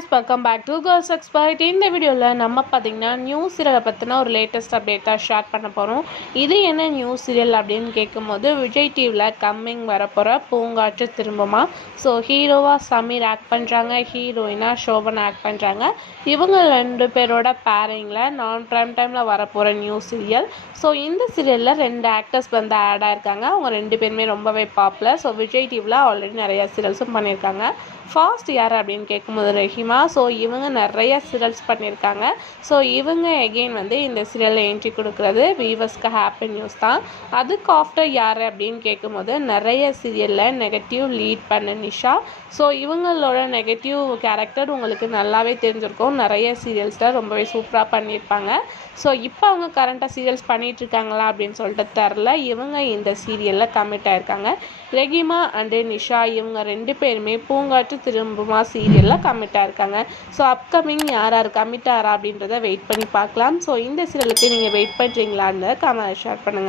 guys, welcome back to Girls Expert. இந்த வீடியோவில் நம்ம பார்த்தீங்கன்னா நியூ சீரியலை பற்றின ஒரு லேட்டஸ்ட் அப்டேட்டாக ஷேர் பண்ண போகிறோம். இது என்ன நியூ சீரியல் அப்படின்னு கேட்கும்போது விஜய் டிவியில் கம்மிங் வரப்போகிற பூங்காற்று திரும்புமா. ஸோ ஹீரோவாக சமீர் ஆக்ட் பண்ணுறாங்க, ஹீரோயினாக சோபன் ஆக்ட் பண்ணுறாங்க. இவங்க 2 பேரோட பேரிங்கில் நான் ப்ரைம் டைமில் வரப்போகிற நியூ சீரியல். ஸோ இந்த சீரியலில் 2 ஆக்டர்ஸ் வந்து ஆட் ஆயிருக்காங்க. அவங்க 2 பேருமே ரொம்பவே பாப்புலர். ஸோ விஜய் டிவியில் ஆல்ரெடி நிறையா சீரியல்ஸும் பண்ணியிருக்காங்க. ஃபாஸ்ட் யார் அப்படின்னு கேட்கும்போது ரஹிமா. ஸோ இவங்க நிறைய சீரியல்ஸ் பண்ணியிருக்காங்க. ஸோ இவங்க எகெயின் வந்து இந்த சீரியலில் என்ட்ரி கொடுக்குறது வீவர்ஸ்க்கு ஹாப்பி நியூஸ் தான். அதுக்கு ஆஃப்டர் யார் அப்படின்னு கேட்கும்போது நிறைய சீரியலில் நெகட்டிவ் லீட் பண்ண நிஷா. ஸோ இவங்களோட நெகட்டிவ் கேரக்டர் உங்களுக்கு நல்லாவே தெரிஞ்சிருக்கும். நிறைய சீரியல்ஸில் ரொம்பவே சூப்பராக பண்ணியிருப்பாங்க. ஸோ இப்போ அவங்க கரண்ட்டாக சீரியல்ஸ் பண்ணிகிட்ருக்காங்களா அப்படின்னு சொல்லிட்டு தெரில. இவங்க இந்த சீரியலில் கமிட் ஆயிருக்காங்க. ரஹிமா அண்டு நிஷா இவங்க 2 பேருமே பூங்காற்று திரும்புமா சீரியலில் கமிட் ஆயிருக்காங்க. ஸோ அப்கமிங் யார் கமிட் ஆகிறா அப்படின்றத வெயிட் பண்ணி பார்க்கலாம். ஸோ இந்த சீரியலுக்கு நீங்கள் வெயிட் பண்ணுறீங்களான்னு கமெண்ட் ஷேர் பண்ணுங்கள்.